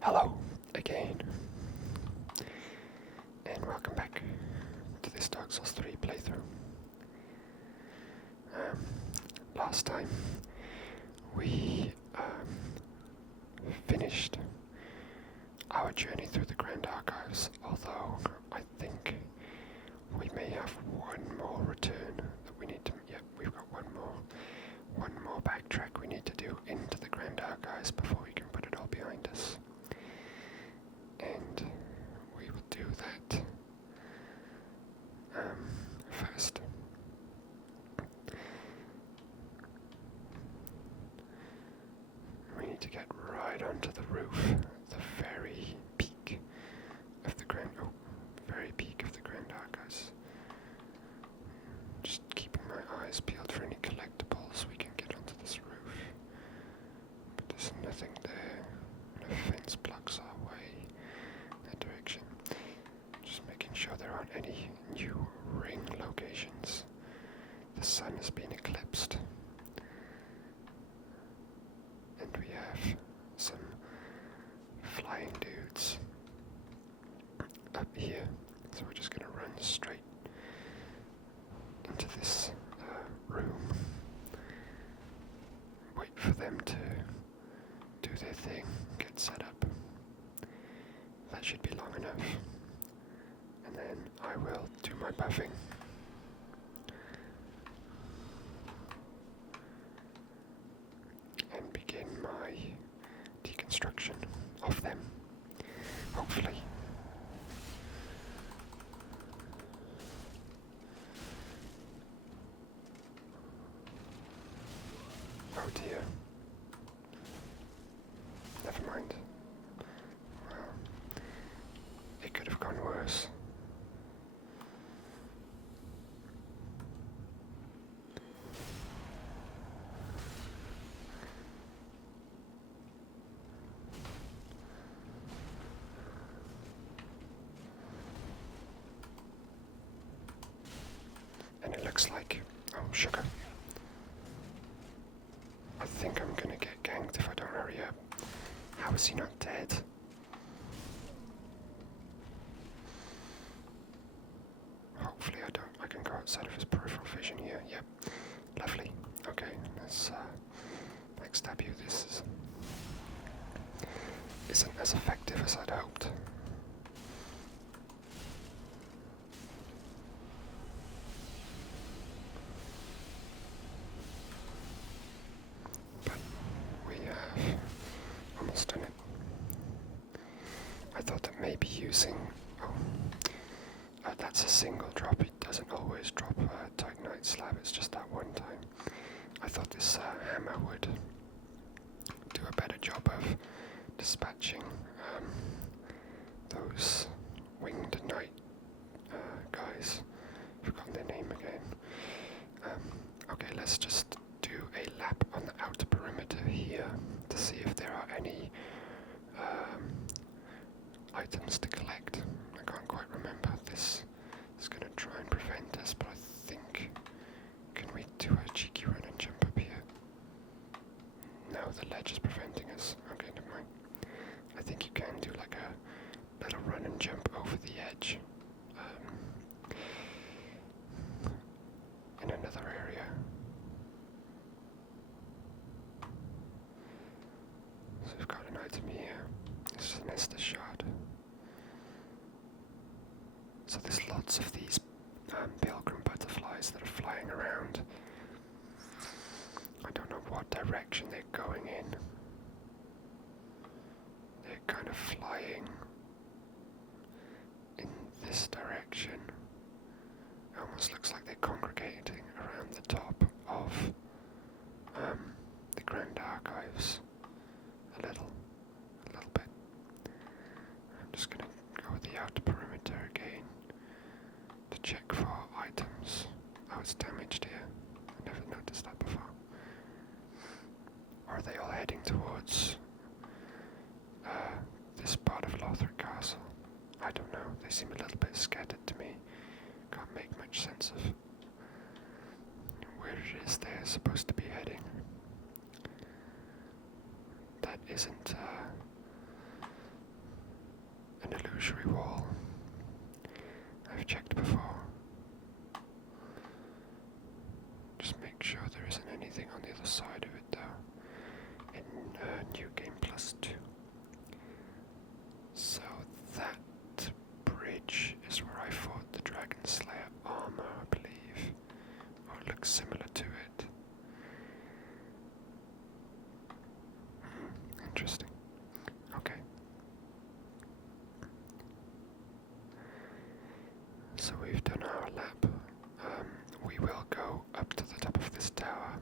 Hello again, and welcome back to this Dark Souls 3 playthrough. Um, Last time we finished our journey through the Grand Archives, although I think we may have one more return that we need to. Yep, we've got one more backtrack we need to do into the Grand Archives before we can put it all behind us. And we will do that first. We need to get right onto the roof, the very peak of the Grand Archives. Just keeping my eyes peeled for any collectibles we can get onto this roof. But there's nothing there. No fence blocks our way that direction. Just making sure there aren't any new ring locations. The sun has been eclipsed. And we have some flying dudes up here. So we're just going to run straight into this room. Wait for them to do their thing, get set up. That should be long enough. And then I will do my buffing. And begin my deconstruction of them, hopefully. Oh dear. Never mind. Well, it could have gone worse. And it looks like, oh, sugar. I think I'm gonna get ganked if I don't hurry up. How is he not dead? Hopefully I can go outside of his peripheral vision here. Yep, lovely. Okay, let's backstab you. This isn't as effective as I'd hoped. But we have almost done it. I thought that maybe using... that's a single drop. It doesn't always drop a Titanite slab. It's just that one time. I thought this hammer would do a better job of dispatching those winged knight guys. Forgotten their name again. Okay, let's just do a lap on the outer perimeter here to see if there are any items to collect. I can't quite remember. This is going to try and prevent us, but I think... Can we do a cheeky run and jump up here? No, the ledge is preventing us. Okay, never mind. I think you can do like a little run and jump over the edge. In another area. So we've got an item here. This is an Estus shard. So there's lots of these pilgrim butterflies that are flying around. I don't know what direction they're going in. They're kind of flying in this direction. It almost looks like they're congregating around the top of the Grand Archives. A little bit. I'm just going to go with the outer perimeter again to check for items. Oh, it's damaged here. I never noticed that before. Or are they all heading towards this part of Lothric Castle? I don't know. They seem a little bit scattered to me. Can't make much sense of where it is they're supposed to be heading. That isn't illusory wall. I've checked before. Just make sure there isn't anything on the other side of it though. In New Game Plus 2. So that bridge is where I fought the Dragon Slayer armor, I believe. Or it looks similar to it. Interesting. Okay. So we've done our lap. We will go up to the top of this tower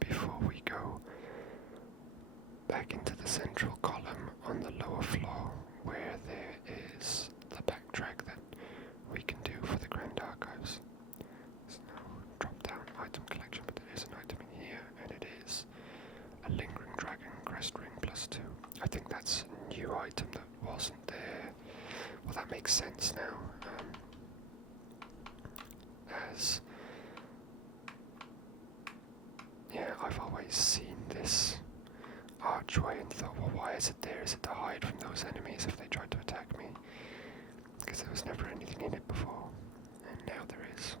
before we go back into the central column on the lower floor where there is the backtrack that we can do for the Grand Archives. There's no drop-down item collection, but there is an item in here, and it is a Lingering Dragon Crest Ring +2. I think that's a new item that wasn't there. Well, that makes sense now. As yeah, I've always seen this archway and thought, well, why is it there? Is it to hide from those enemies if they tried to attack me? Because there was never anything in it before, and now there is.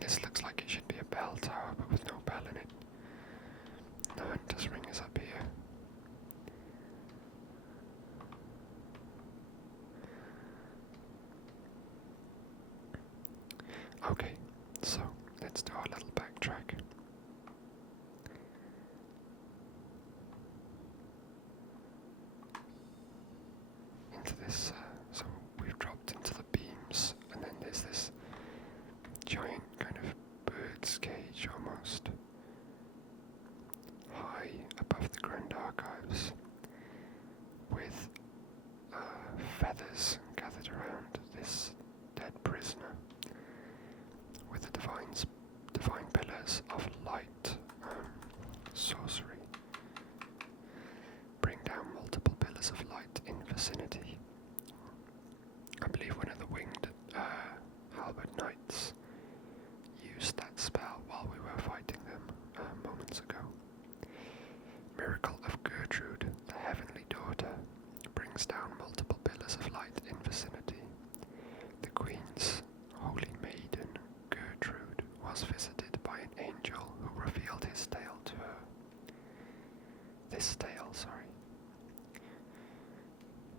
This looks like it should be a bell tower, but with no bell in it. No Hunter's Ring is up here. Okay, so let's do our little backtrack. Into this, so we've dropped into the beams, and then there's this giant kind of bird's cage almost, high above the Grand Archives, with feathers gathered around this dead prisoner, with the divine pillars of light, sorcery. Bring down multiple pillars of light in vicinity. I believe one of the winged halberd knights used that spell while we were fighting them moments ago. Miracle of Gertrude, the heavenly daughter, brings down multiple pillars of light in vicinity. The Queen's holy maiden, Gertrude, was visited by an angel who revealed his tale to her.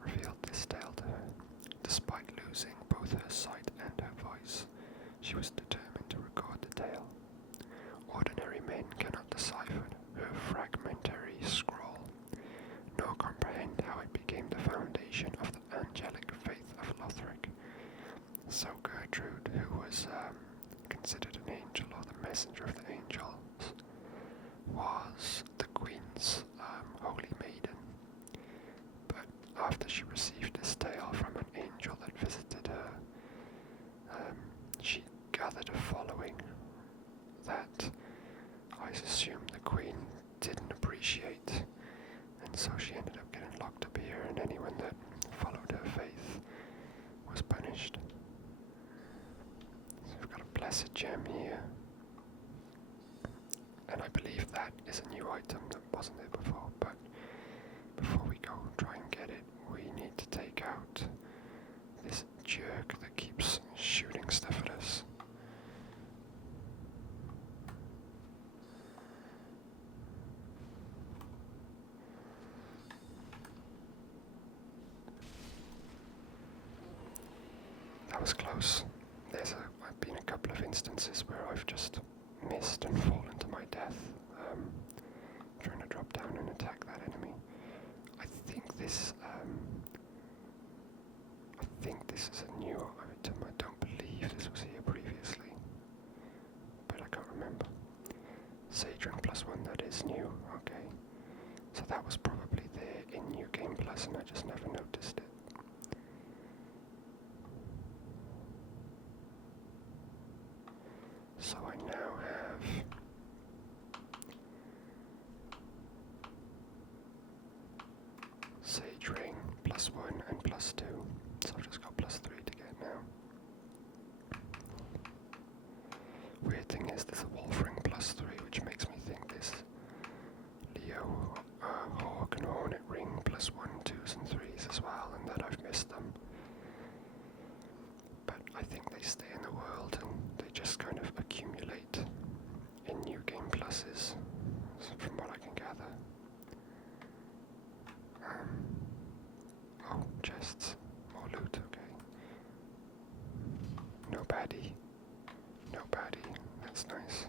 Revealed this tale to her. Despite losing both her sight and her voice, she was determined to record the tale. Ordinary men cannot decipher her fragmentary scroll, nor comprehend how it became the foundation of the angelic faith of Lothric. So Gertrude, who was considered an angel or the messenger of the angels, was the Queen's holy maiden. But after she received this tale from an angel that visited her, she gathered a following that I assume the Queen didn't appreciate, and so she ended up getting locked up here, and anyone that followed her faith was punished. So we've got a blessed gem here, and I believe that is a new item that wasn't there before, but before we go try and get it, we need to take out this jerk that keeps shooting stuff at us. That was close. I've been a couple of instances where I've just missed and fallen to my death, trying to drop down and attack that enemy. I think this is a new item. I don't believe this was here previously, but I can't remember. Sage Ring +1, that is new. Okay, so that was probably there in New Game Plus, and I just never noticed it. So I now have Sage Ring +1 and +2, so I've just got +3 to get now. Weird thing is there's a Wolf Ring +3, which makes me think this Leo I think they stay in the world and they just kind of accumulate in new game pluses, from what I can gather. Oh, chests. More loot, okay. No baddie. No baddie. That's nice.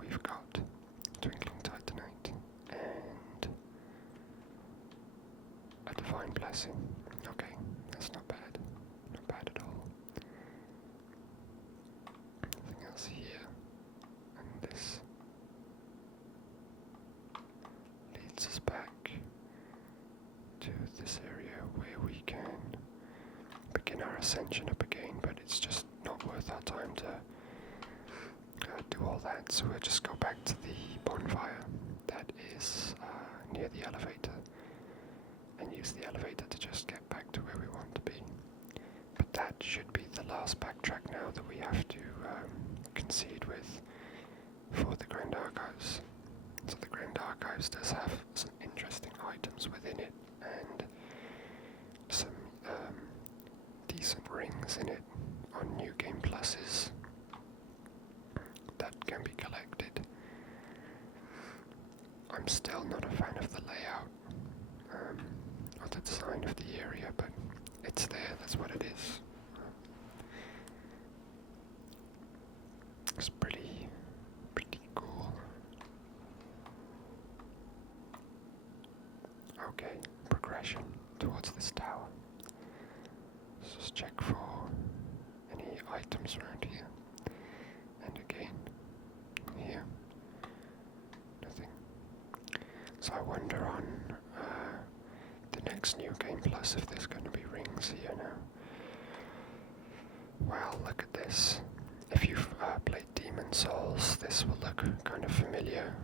We've got Twinkling Titanite and a Divine Blessing. Okay, that's not bad. Not bad at all. Nothing else here. And this leads us back to this area where we can begin our ascension up again, but it's just not worth our time to do all that, so we'll just go back to the bonfire that is near the elevator and use the elevator to just get back to where we want to be. But that should be the last backtrack now that we have to concede with for the Grand Archives. So the Grand Archives does have some interesting items within it and some decent rings in it on New Game Pluses that can be collected. I'm still not a fan of the layout or the design of the area, but it's there, that's what it is. It's pretty cool. Okay, progression towards this tower. Let's just check for any items around here. And again, here, nothing. So I wonder on the next New Game Plus if there's going to be rings here now. Well, look at this. If you've played Demon Souls, this will look kind of familiar.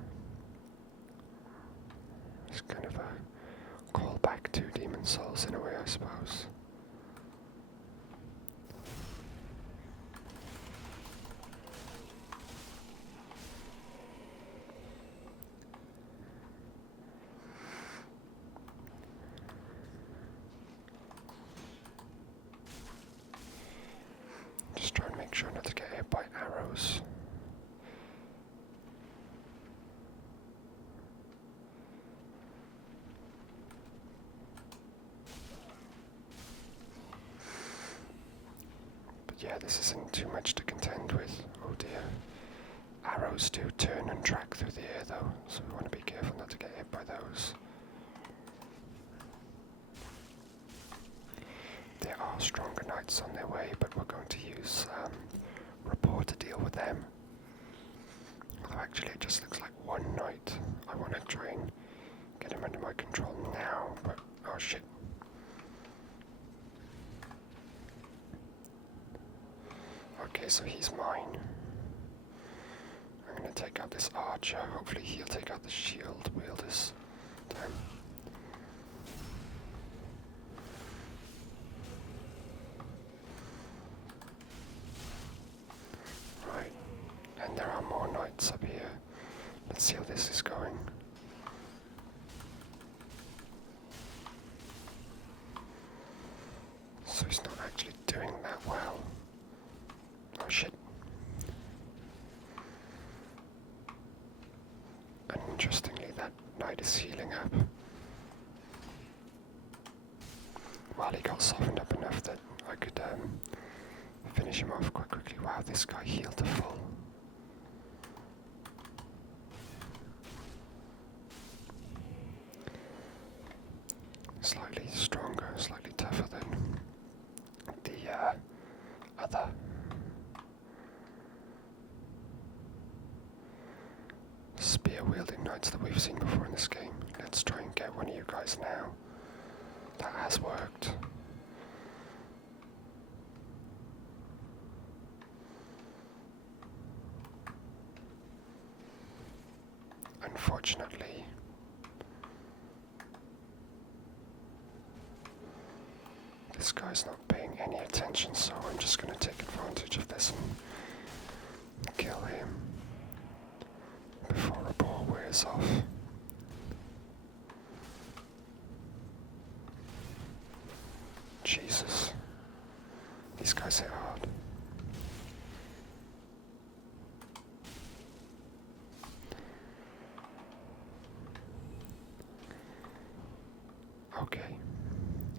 It's kind of a callback to Demon Souls in a way, I suppose. Just try and make sure not to get hit by arrows. But yeah, this isn't too much to contend with. Oh dear. Arrows do turn and track through the air though, so we want to be careful not to get hit by those. There are stronger knights on their way, but we're going to use rapport to deal with them. Although actually it just looks like one knight. I want to try and get him under my control now, but oh shit. Okay, so he's mine. I'm going to take out this archer. Hopefully he'll take out the shield wielders. Damn. Right, and there are more knights up here. Let's see how this is going. So he's not actually doing that well. Oh shit. And interestingly, that knight is healing up. Well, he got softened up enough that I could finish him off quite quickly. Wow, this guy healed to full. Slightly stronger, slightly tougher than the other spear-wielding knights that we've seen before in this game. Let's try and get one of you guys now. That has worked. Unfortunately, this guy's not paying any attention, so I'm just going to take advantage of this and kill him before rapport wears off. Jesus. These guys hit God. Okay,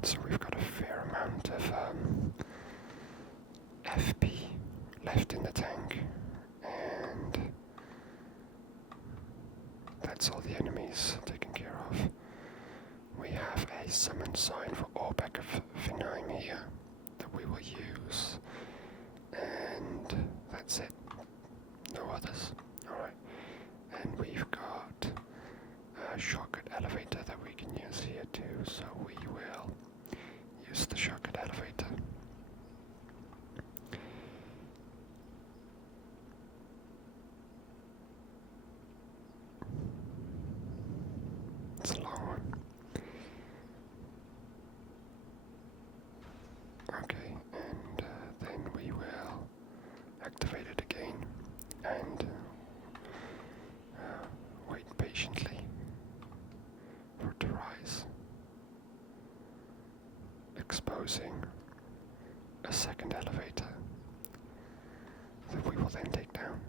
so we've got a fair amount of FP left in the tank, and that's all the enemies taken care of. We have a summon sign for Orbeck of Vinheim here that we will use, and that's it. No others. Alright. And we've got a shortcut elevator that we can use here too, so we will use the shortcut elevator. It's a long one. Okay, and then we will activate it again and wait patiently for it to rise, exposing a second elevator that we will then take down.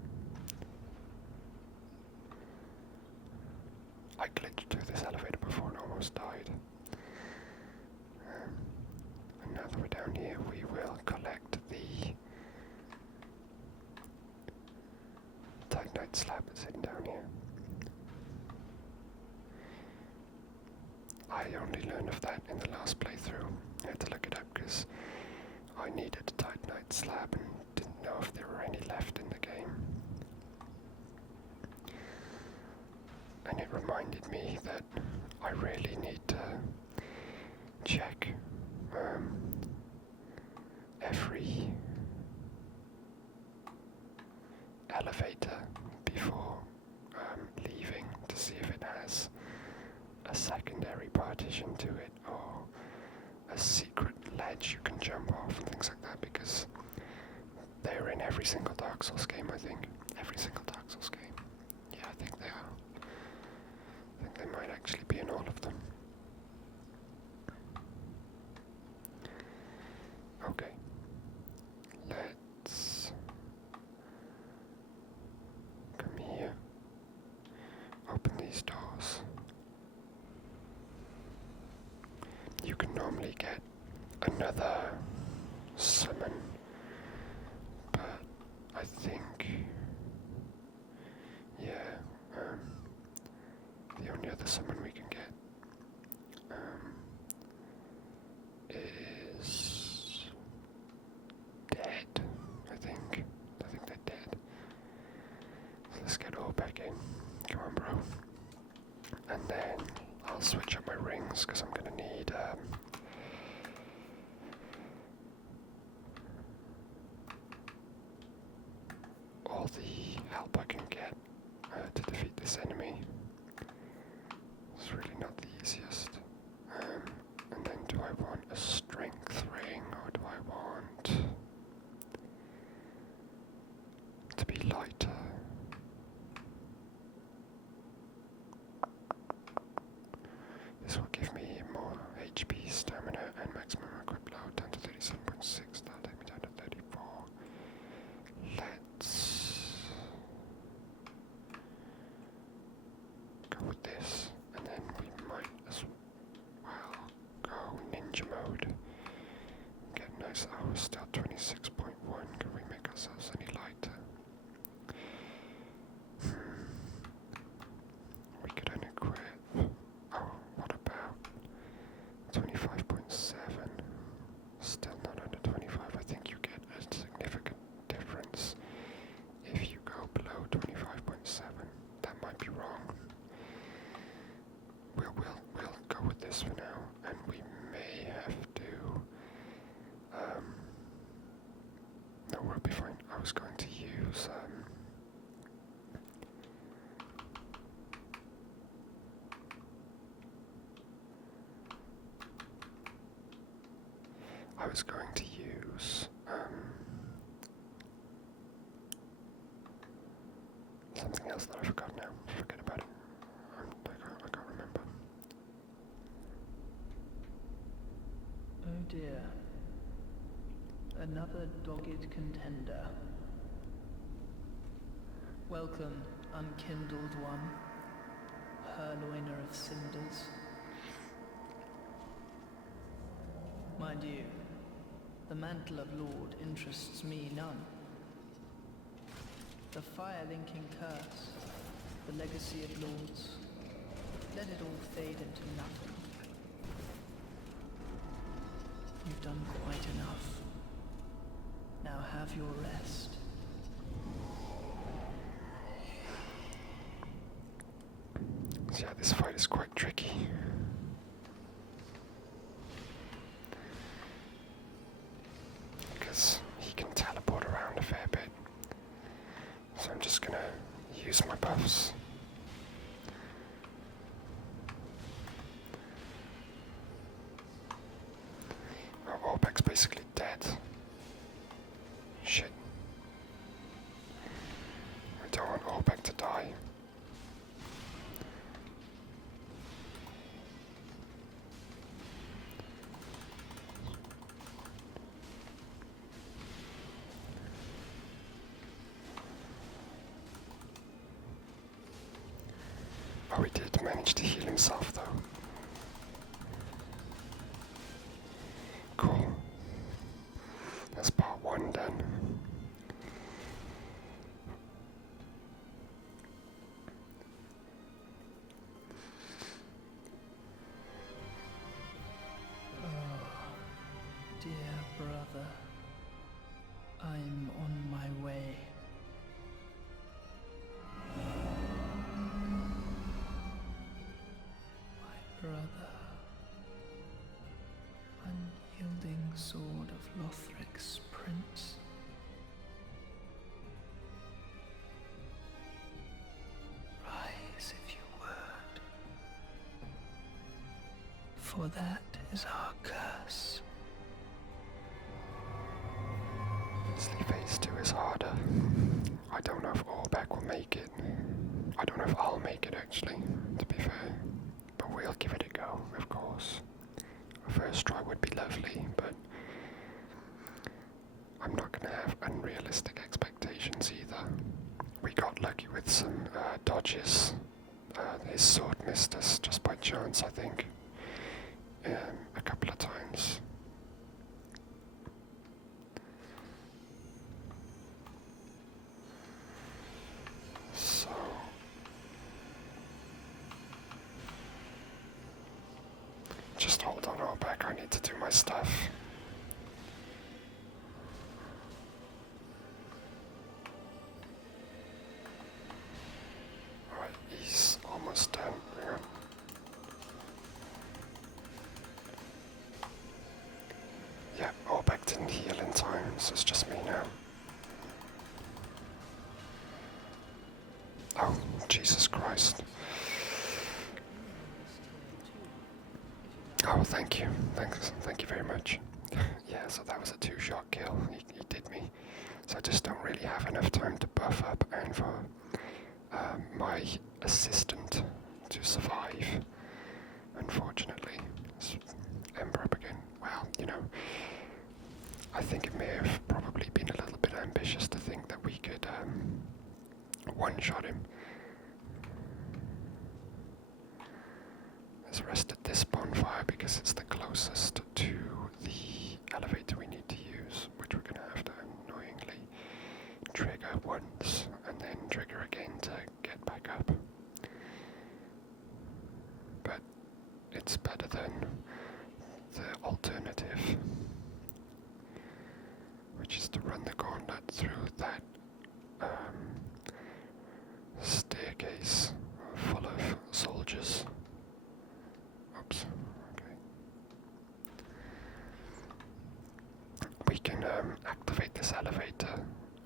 I glitched through this elevator before and almost died. And now that we're down here, we will collect the Titanite slab that's hidden down here. I only learned of that in the last playthrough. I had to look it up because I needed a Titanite slab and didn't know if there were any left in the game. And it reminded me that I really need to check every elevator before leaving to see if it has a secondary partition to it or a secret ledge you can jump off and things like that, because they're in every single Dark Souls game, I think. Every single Dark Souls game. Yeah, I think they are. I think they might actually be in all of them. Okay. Let's come here. Open these doors. You can normally get another summon, but I think, yeah, the only other summon we can get is dead, I think. I think they're dead. So let's get all back in. Come on, bro. And then I'll switch up my rings because I'm gonna need all the help I can get to defeat this enemy. It's really not the easiest. And then do I want a strength ring or do I want to be lighter? This will give me more HP, stamina, and maximum equip load down to 37.6. That'll take me down to 34. Let's go with this, and then we might as well go ninja mode. Get nice. Oh, we're still 26.1. Can we make ourselves any lighter? We could unequip. Oh, what about 25.7? Still not under 25. I think you get a significant difference if you go below 25.7. That might be wrong. We'll go with this for now, and we may have to. No, we'll be fine. I was going to use something else that I forgot now. Forget about it. I can't remember. Oh dear. Another dogged contender. Welcome, unkindled one, purloiner of cinders. Mind you, the mantle of Lord interests me none. The fire-linking curse, the legacy of lords, let it all fade into nothing. You've done quite enough. Now have your rest. So yeah, this fight is quite tricky. Because he can teleport around a fair bit. So I'm just gonna use my buffs. Oh, Orbek's basically dead. Shit. I don't want Orbek to die. Oh, he did manage to heal himself though. Cool. That's part one done. Dear brother, I'm on my way. My brother, unyielding sword of Lothric's prince. Rise if you would, for that is our curse. Sleep Phase 2 is harder. I don't know if Orbek will make it. I don't know if I'll make it actually, to be fair. But we'll give it a go, of course. A first try would be lovely, but I'm not going to have unrealistic expectations either. We got lucky with some dodges. His sword missed us just by chance, I think. A couple of times. So just hold on, Orbek, I need to do my stuff. Alright, he's almost done. Hang on. Yeah, Orbek didn't heal in time, so it's just me now. Oh, Jesus Christ. Oh, thank you. Thank you very much. Yeah, so that was a two-shot kill. He did me. So I just don't really have enough time to buff up and for my assistant to survive. Unfortunately. It's Ember up again. Well, you know, I think it may have probably been a little bit ambitious to think that we could one-shot him. Let's rest at this bonfire because it's the closest to the elevator we need to use, which we're gonna have to annoyingly trigger once and then trigger again to get back up. But it's better than the alternative, which is to run the gauntlet through that staircase full of soldiers. Oops, okay. We can activate this elevator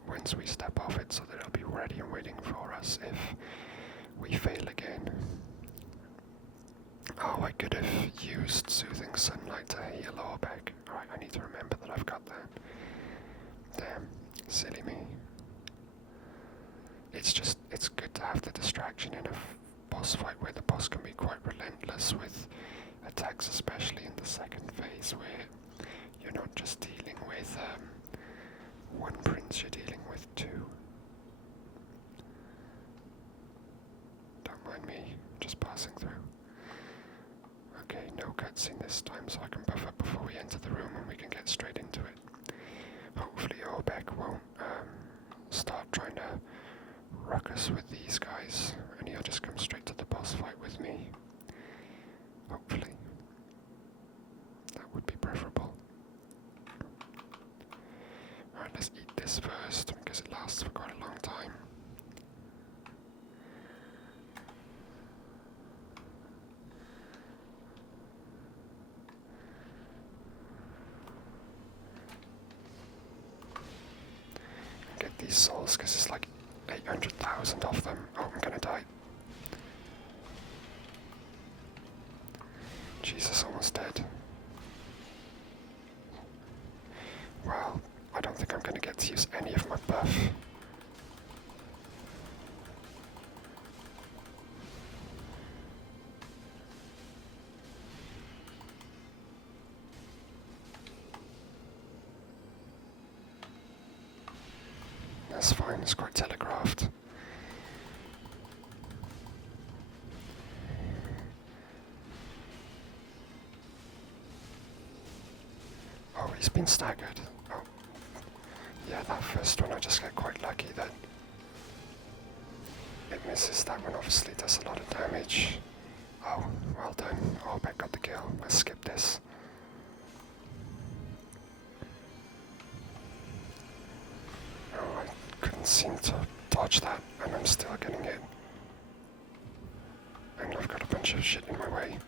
once we step off it so that it'll be ready and waiting for us if we fail again. Oh, I could have used Soothing Sunlight to heal Orbek. Alright, I need to remember that I've got that. Damn, silly me. It's good to have the distraction in a boss fight where the boss can be quite relentless with attacks, especially in the second phase where you're not just dealing with one prince you're dealing with, two. Don't mind me, just passing through. Okay, no cutscene this time, so I can buff up before we enter the room and we can get straight into it. Hopefully Orbeck won't start trying to ruckus with these guys, and he'll just come straight to the boss fight with me. Hopefully. That would be preferable. Alright, let's eat this first, because it lasts for quite a long time. Get these souls, because it's like 800,000 of them. Oh, I'm gonna die. Jesus, almost dead. Well, I don't think I'm gonna get to use any of my buff. That's fine, it's quite telegraphed. Oh, he's been staggered. Oh. Yeah, that first one I just get quite lucky that it misses. That one obviously does a lot of damage. Oh, well done. Orbeck got the kill. Let's skip this. Oh, I couldn't seem to dodge that, and I'm still getting hit. And I've got a bunch of shit in my way.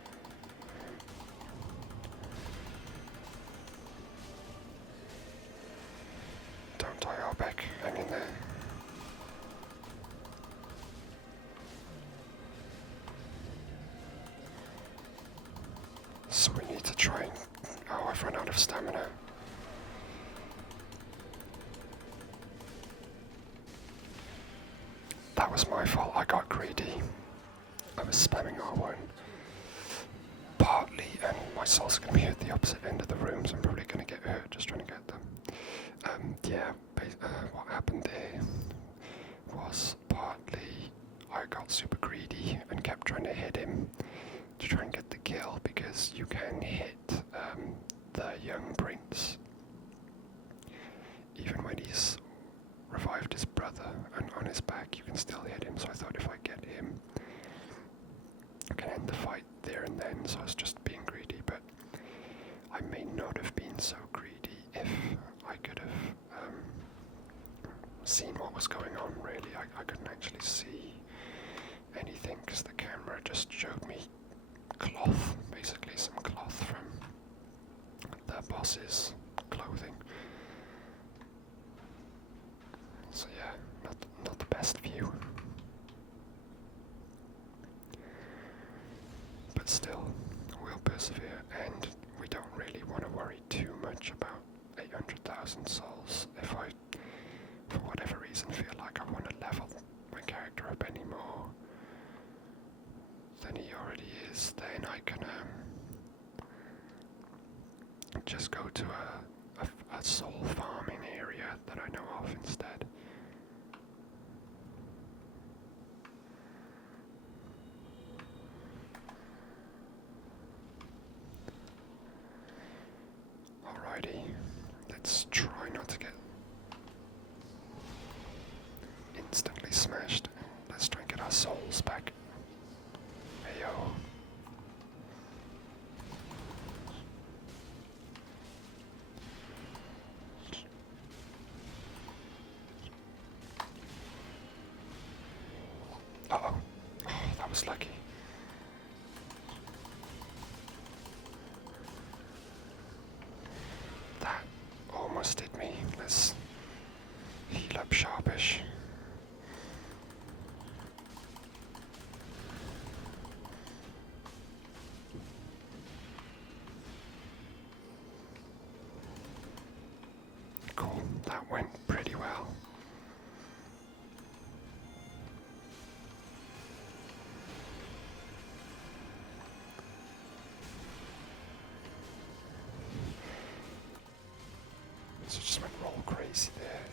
Don't die, Orbeck. Hang in there. So we need to try and... Oh, I've run out of stamina. That was my fault. I got greedy. I was spamming R1. Partly, and my souls are going to be at the opposite end of the room, so I'm probably going to get hurt just trying to get them. What happened there was partly I got super greedy and kept trying to hit him to try and get the kill, because you can hit the young prince even when he's revived his brother and on his back. You can still hit him, so I thought if I get him I can end the fight there and then, so I was just being greedy, but I may not have been so greedy if I could have seen what was going on, really. I couldn't actually see anything because the camera just showed me cloth, basically some cloth from the boss's clothing. So yeah, not the best view. But still, we'll persevere, and we don't really want to worry too much about 800,000 souls. If I, for whatever reason, feel like I want to level my character up any more than he already is, then I can just go to a soul farming area that I know of instead. Alrighty, let's try not to get instantly smashed. Let's try and get our souls back. Heyo. Uh-oh. Oh, that was lucky. That almost did me. Let's heal up sharpish. Cool, that went pretty well. So just went roll crazy there.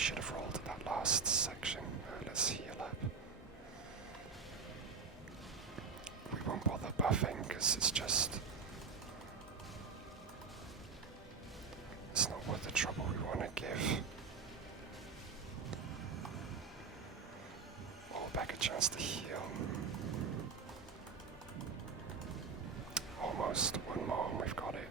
should have rolled that last section. Let's heal up. We won't bother buffing because it's just... it's not worth the trouble we want to give. Back a chance to heal. Almost. One more and we've got it.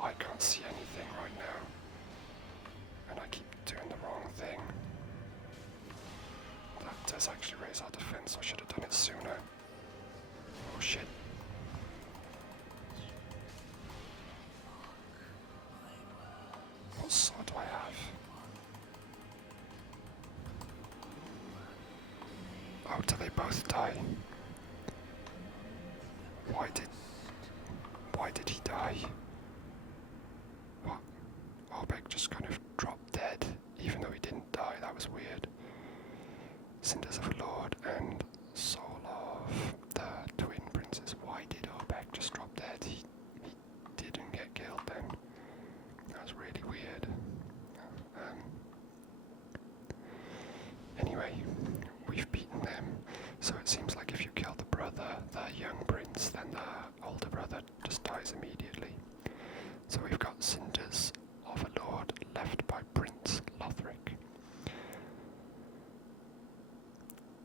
I can't see anything right now. And I keep doing the wrong thing. That does actually raise our defense. I should have done it sooner. Oh shit. What sword do I have? Oh, do they both die? Why did he die? What? Albek just kind of dropped dead, even though he didn't die. That was weird. Cinders of Lord and Soul of the Twin Princes. Why did Albek just drop dead? He didn't get killed then. That was really weird. Anyway, we've beaten them. So it seems like if you kill the brother, the young prince, then the older brother just dies immediately. So we've got Cinders of a Lord left by Prince Lothric.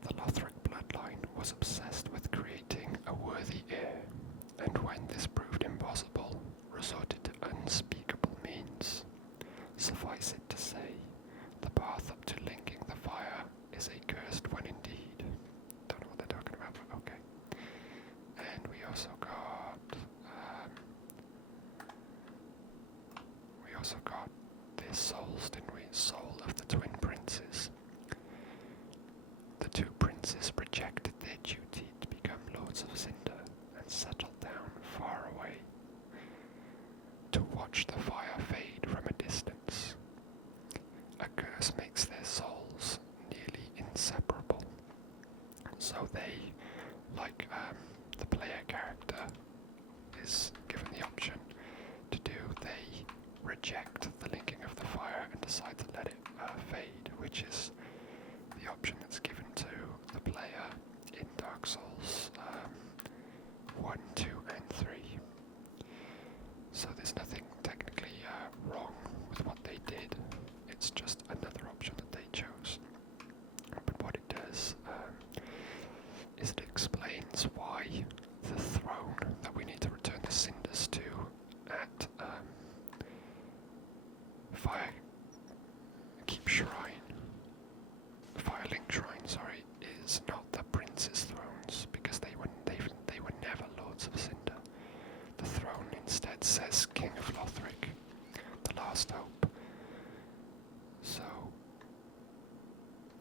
The Lothric bloodline was obsessed with creating a worthy heir, and when this proved impossible, resorted to unspeakable means. Suffice it to say, the path up to linking the fire is a cursed one indeed. Don't know what they're talking about, but okay. And we also got their souls, didn't we? Soul of the Twin Princes. The two princes rejected their duty to become Lords of Cinder and settled down far away to watch the fire fade from a distance. A curse makes their souls nearly inseparable, so they, like the player character is given the option to do, they reject the linking of the fire and decide to let it fade, which is the option that's given to the player in Dark Souls 1, 2 and 3. So there's nothing technically wrong with what they did, it's just another option that they chose. But what it does is it explains why the throne that we need to return the Cinders to at Firelink Shrine, sorry, is not the prince's thrones, because they were never Lords of Cinder. The throne instead says King of Lothric, the last hope. So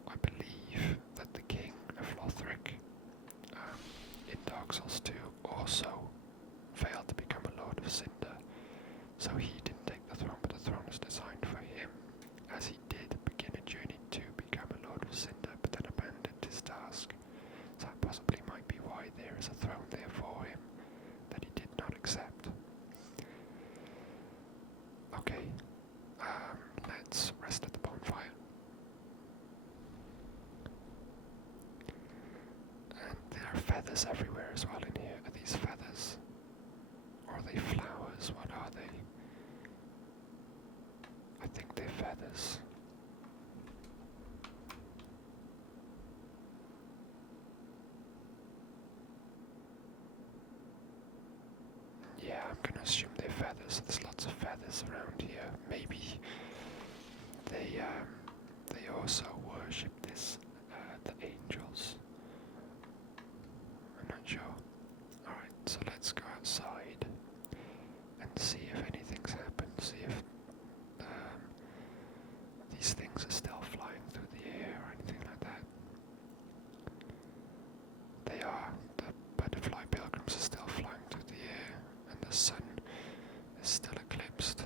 I believe that the King of Lothric in Dark Souls 2 also failed to become a Lord of Cinder. So he didn't take the throne, but the throne is designed for him, as he did begin a journey to become a Lord of Cinder, but then abandoned his task. So that possibly might be why there is a throne there for him that he did not accept. Okay, let's rest at the bonfire. And there are feathers everywhere as well in here. Are these feathers? Or are they flowers? What are they? I think they're feathers. Yeah, I'm gonna assume they're feathers. There's lots of feathers around here. Maybe they also worship the angels. I'm not sure. Alright, so let's go outside and see if anything's happened. See if these things are still flying through the air or anything like that. They are. The butterfly pilgrims are still flying through the air, and the sun is still eclipsed.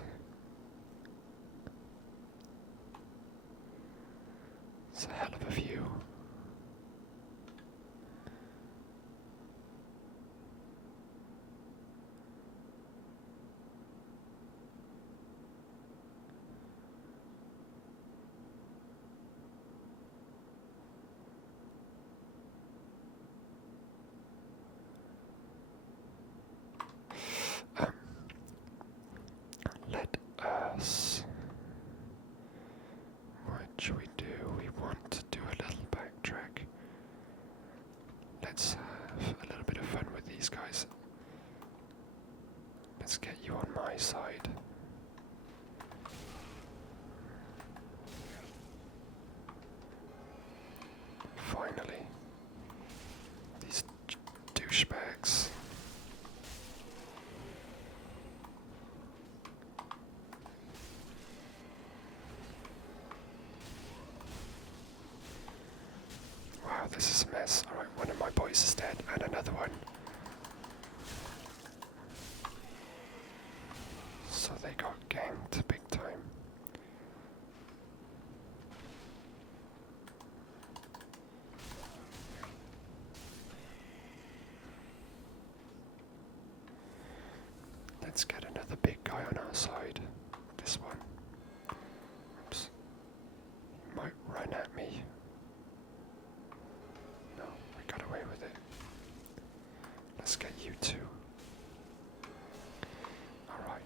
let's have a little bit of fun with these guys. Let's get you on my side. Finally. These douchebags. Wow, this is a mess. Alright, one of my boys is dead, and another one. So they got ganked big time. Let's get another big guy on our side. This one. Oops. He might run at me. No, we got away with it. Let's get you two. Alright.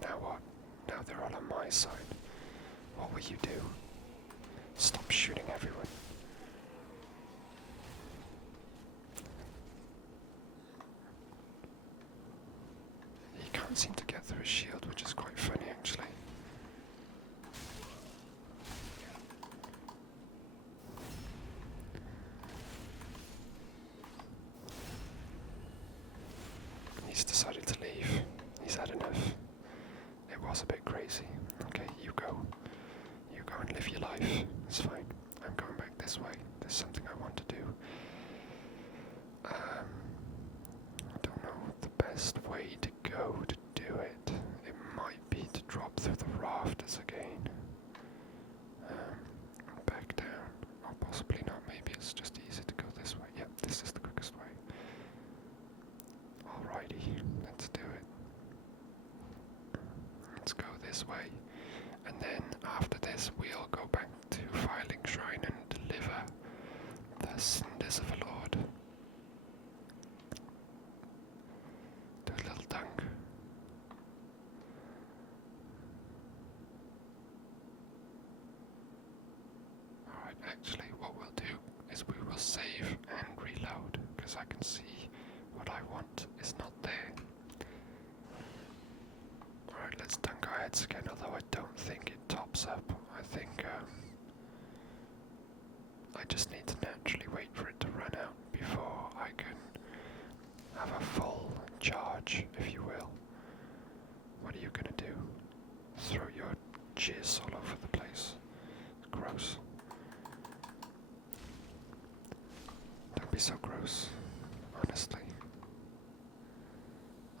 Now what? Now they're all on my side. What will you do? Stop shooting everyone. He can't seem to get through his shield, which is quite funny actually. He's decided to leave. He's had enough. It was a bit crazy. Okay, you go. You go and live your life. It's fine. I'm going back this way. There's something I want to do. I don't know the best way to go to do it. It might be to drop through the rafters again. Back down. Or possibly not. Maybe it's just easier to go this way. Yep, this is the quickest way. Alrighty, let's do it. Let's go this way. And then after this we'll go back to Firelink Shrine and deliver the cinders of the Lord. Do a little dunk. Alright, actually what we'll do is we will save and reload, because I can see what I want is not there. Alright, let's dunk our heads again, although I don't think it tops up. I think I just need to naturally wait for it to run out before I can have a full charge, if you will. What are you gonna do? Throw your jizz all over the place. Gross. Don't be so gross, honestly.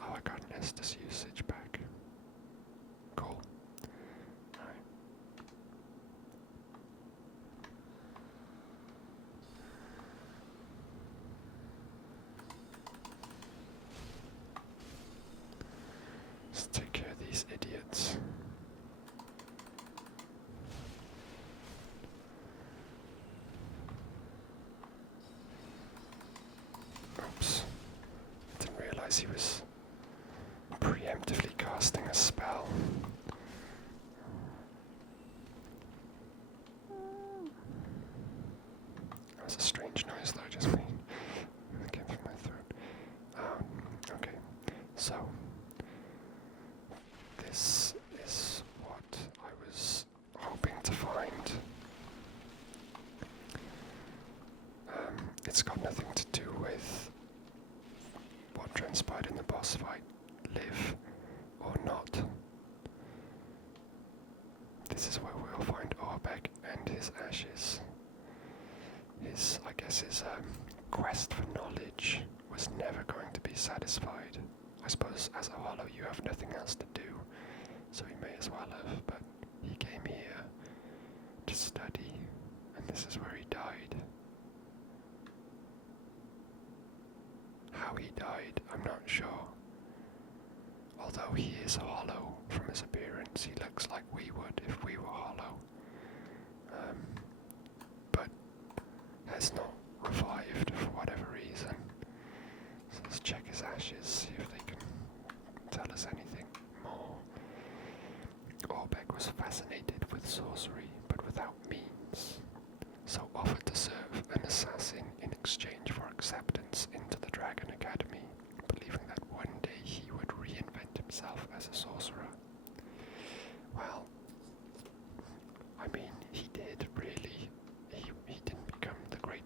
Oh, I got an Estus usage back. Cool. Alright. Let's take care of these idiots. Oops. Didn't realize he was preemptively casting a spell. That was a strange noise that I just made. It came from my throat. Okay, so this is what I was hoping to find. It's got nothing to do with what transpired in the boss fight, live or not. This is where we'll find Orbeck and his ashes. His, I guess his quest for knowledge was never going to be satisfied. I suppose as a Hollow you have nothing else to do, so he may as well have, but he came here to study, and this is where he died. How he died, I'm not sure. Although he is Hollow from his appearance, he looks like we would if we were Hollow. But has not revived for whatever reason. So let's check his ashes, see if they can tell us anything more. Orbeck was fascinated with sorcery, but without means, so offered to serve an assassin in exchange for acceptance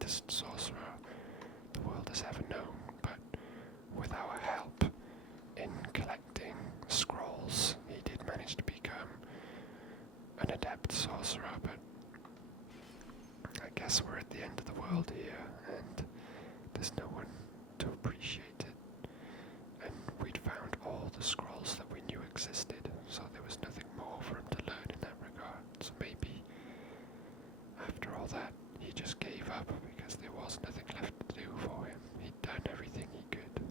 greatest sorcerer the world has ever known, but with our help in collecting scrolls, he did manage to become an adept sorcerer, but I guess we're at the end of the world here, and there's no one to appreciate it. And we'd found all the scrolls that we knew existed, so there was nothing more for him to learn in that regard. So maybe after all that, he just gave up because there was nothing left to do for him. He'd done everything he could,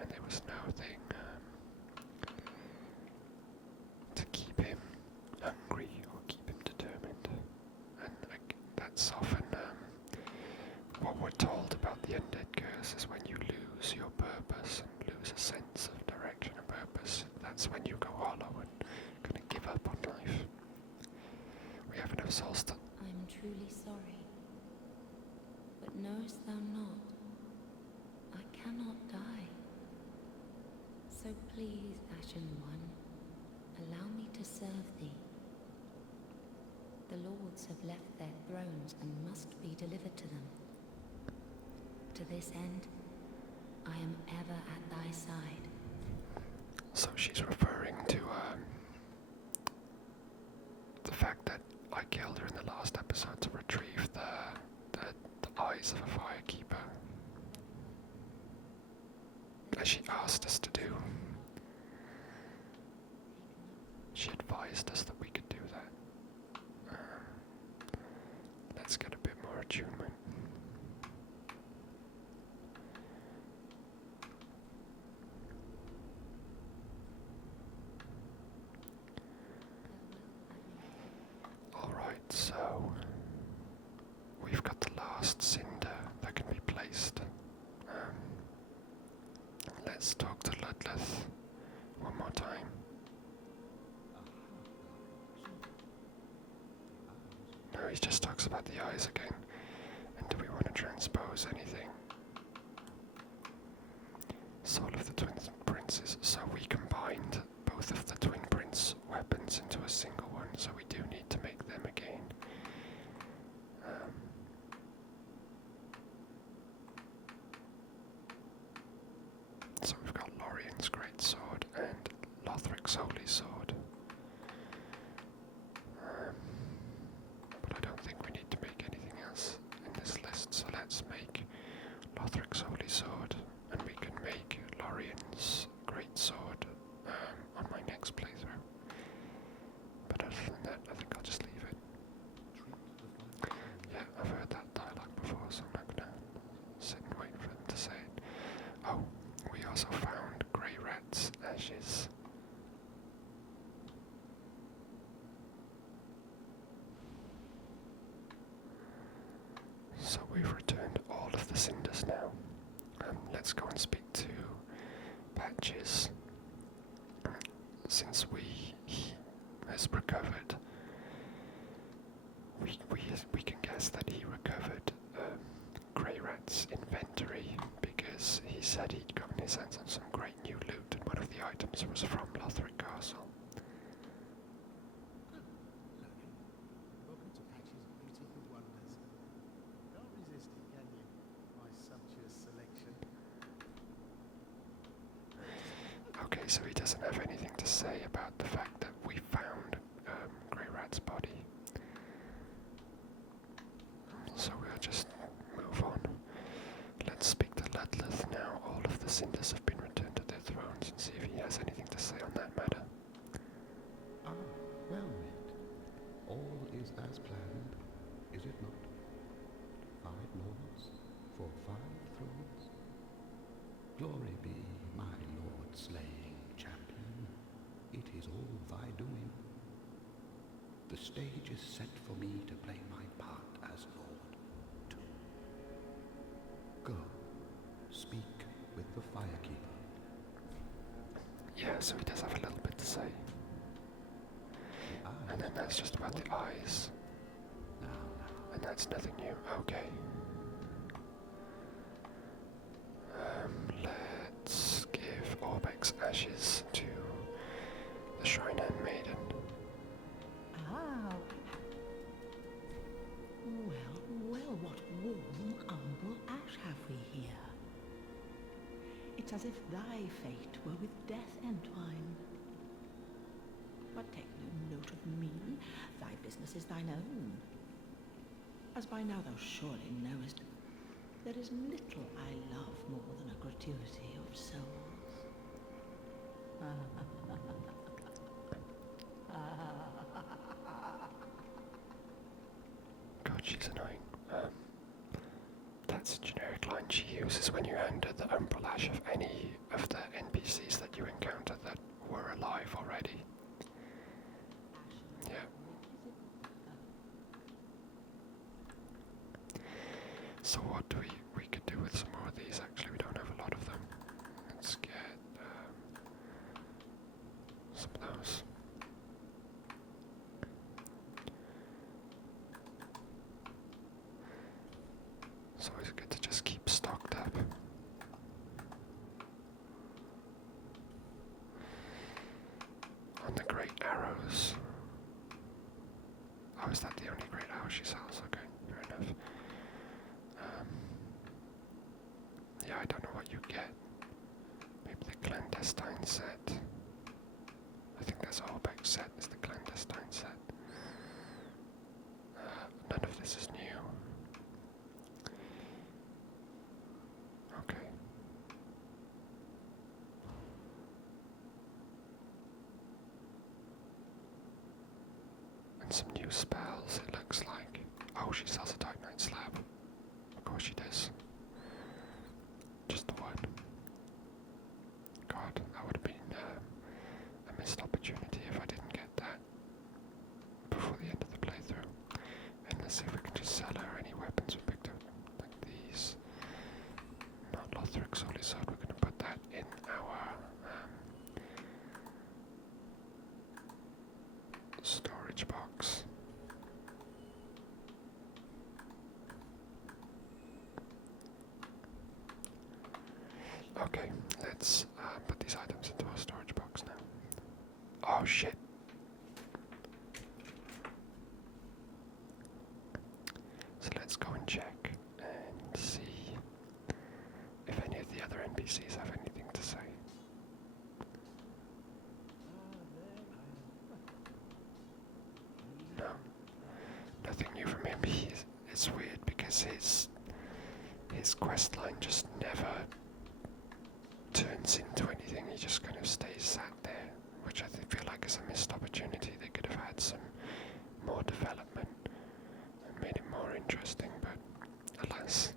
and there was nothing to keep him hungry or keep him determined. And that's often what we're told about the undead curse, is when you lose your purpose and lose a sense of direction and purpose, that's when you go hollow and kind of give up on life. We have enough souls to... I'm truly sorry, but knowest thou not, I cannot die. So please, Ashen One, allow me to serve thee. The lords have left their thrones and must be delivered to them. To this end, I am ever at thy side. So she's referring to the fact that I killed her in the last episode to retrieve the eyes of a firekeeper, as she asked us to do. She advised us that we could do that. Let's get a bit more attunement. Alright, so we've got the last cinder that can be placed. Let's talk to Ludleth one more time. No, he just talks about the eyes again. And do we want to transpose anything? Soul of the Twin Princes. So we combined both of the Twin Prince weapons into a single one, so we do need to make them again. So we've got Lorien's Great Sword and Lothric's Holy Sword. But I don't think we need to make anything else in this list, so let's make Lothric's Holy Sword, and we can make Lorien's Great Sword on my next playthrough. But other than that, I think I'll just leave it. Yeah, I've heard that dialogue before, so I'm not gonna sit and wait for them to say it. Oh, we also found Grey Rat's ashes. So we've returned all of the cinders now. Let's go and speak to Patches. Since he has recovered, we can guess that he recovered Grey Rat's inventory, because he said he'd gotten his hands on some great new loot, and one of the items was from Lothric Castle. Welcome to Patch's Beautiful Wonders. Can't resist it, can you? My sumptuous selection. Okay, so he doesn't have anything to say about the fact that we found Grey Rat's body. So we'll just move on. Let's speak to Ludleth now. All of the cinders have been returned to their thrones, and see if he has anything to say on that matter. Ah, well met. All is as planned, is it not? 5 lords for 5 thrones. Glory be, my lord slaying champion. It is all thy doing. The stage is set for me to play my part as lord, too. Go, speak with the firekeeper. Yeah, so he does have a little bit to say. And then that's just about the eyes. Now, And that's nothing new. Okay. Let's give Orbex's ashes to the Shrine Handmaiden. Ah. Well, what It's as if thy fate were with death entwined. But take no note of me, thy business is thine own. As by now thou surely knowest, there is little I love more than a gratuity of souls. God, she's annoying. That's a generic line she uses when you enter the umbrage of any of the NPCs that you encounter that were alive already. Yeah. So what do we could do with some more of these? Actually, we don't have a lot of them. Let's get some of those. It's always good to just keep stocked up. On the great arrows. Oh, is that the only great arrow she sells? Okay, fair enough. Yeah, I don't know what you get. Maybe the clandestine set. I think that's Orbeck's set, is the clandestine set. None of this is new. Okay. And some new spells, it looks like. Oh, she sells a Dark Knight slab. Of course she does. Just the one. God, that would have been a missed opportunity if I didn't get that before the end of the playthrough. And let's see if we can just sell her any weapons we picked up, like these. Not Lothric's Holy Sword, we're going to put that in our storage box. Okay, let's put these items into our storage box now. Oh shit. So let's go and check and see if any of the other NPCs have anything to say. No. Nothing new from him. It's weird because his quest line just never turns into anything. He just kind of stays sat there, which I feel like is a missed opportunity. They could have had some more development and made it more interesting, but alas,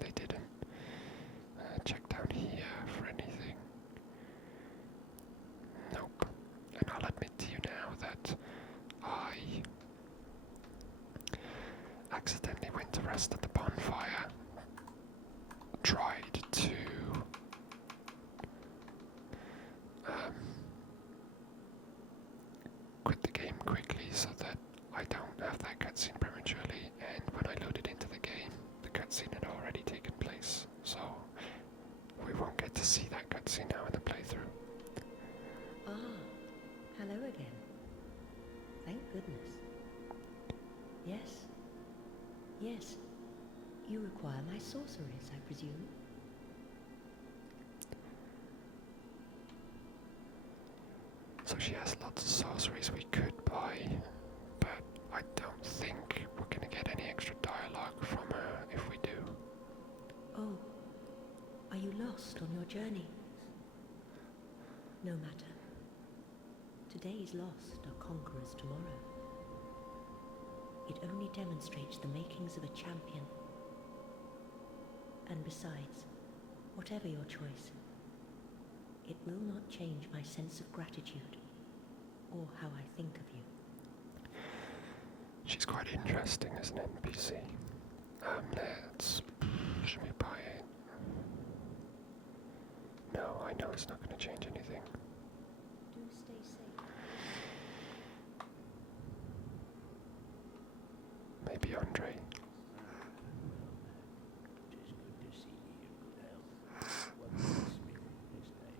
they didn't. Check down here for anything. Nope. And I'll admit to you now that I accidentally went to rest at the bonfire, tried to quit the game quickly so that I don't have that cutscene prematurely, and when I loaded into the game, the cutscene had already taken place, so we won't get to see that cutscene now in the playthrough. Ah, hello again. Thank goodness. Yes. Yes. You require my sorceries, I presume? So she has lots of sorceries we could buy, but I don't think we're gonna get any extra dialogue from her if we do. Oh, are you lost on your journey? No matter. Today's lost are conquerors tomorrow. It only demonstrates the makings of a champion. And besides, whatever your choice, it will not change my sense of gratitude, or how I think of you. She's quite interesting as an NPC. Should we buy it? No, I know it's not going to change anything. Do stay safe. Maybe Andre. It is good to see you in good health. What makes me this day?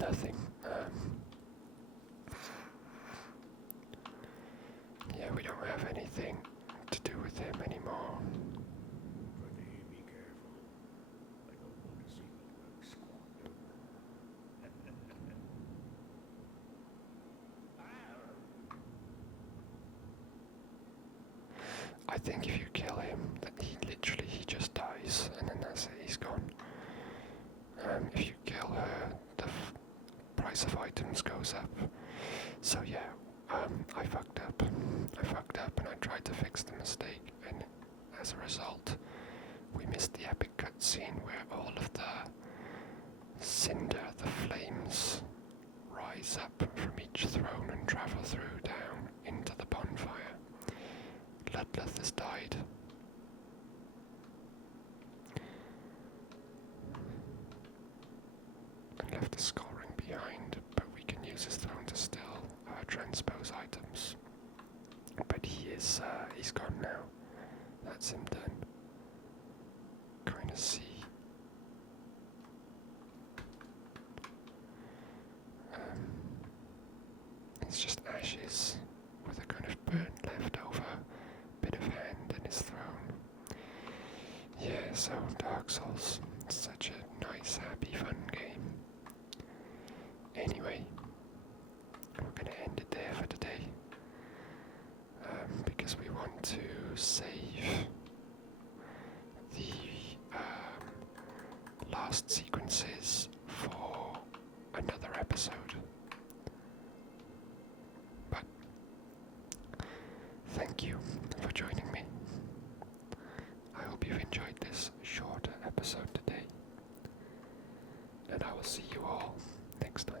Nothing. Yeah, we don't have anything to do with him anymore. But be careful. I don't want to see what works. think if you kill him, that he just dies, and then that's it, he's gone. If you kill her, the price of items goes up. So yeah, I fucked up. And I tried to fix the mistake, and as a result, we missed the epic cutscene where all of the cinder, the flames, rise up from each throne and travel through down into the bonfire. Ludleth has died. And left the skull ring behind, but we can use his throne to still transpose items. But he's gone now. That's him done. Kind of see. It's just ashes with a kind of burnt leftover bit of hand in his throne. Yeah, so Dark Souls, such a nice, happy, fun game. Anyway, we're going to end it there for today, because we want to save the last sequences for another episode. But thank you for joining me. I hope you've enjoyed this shorter episode today, and I will see you all next time.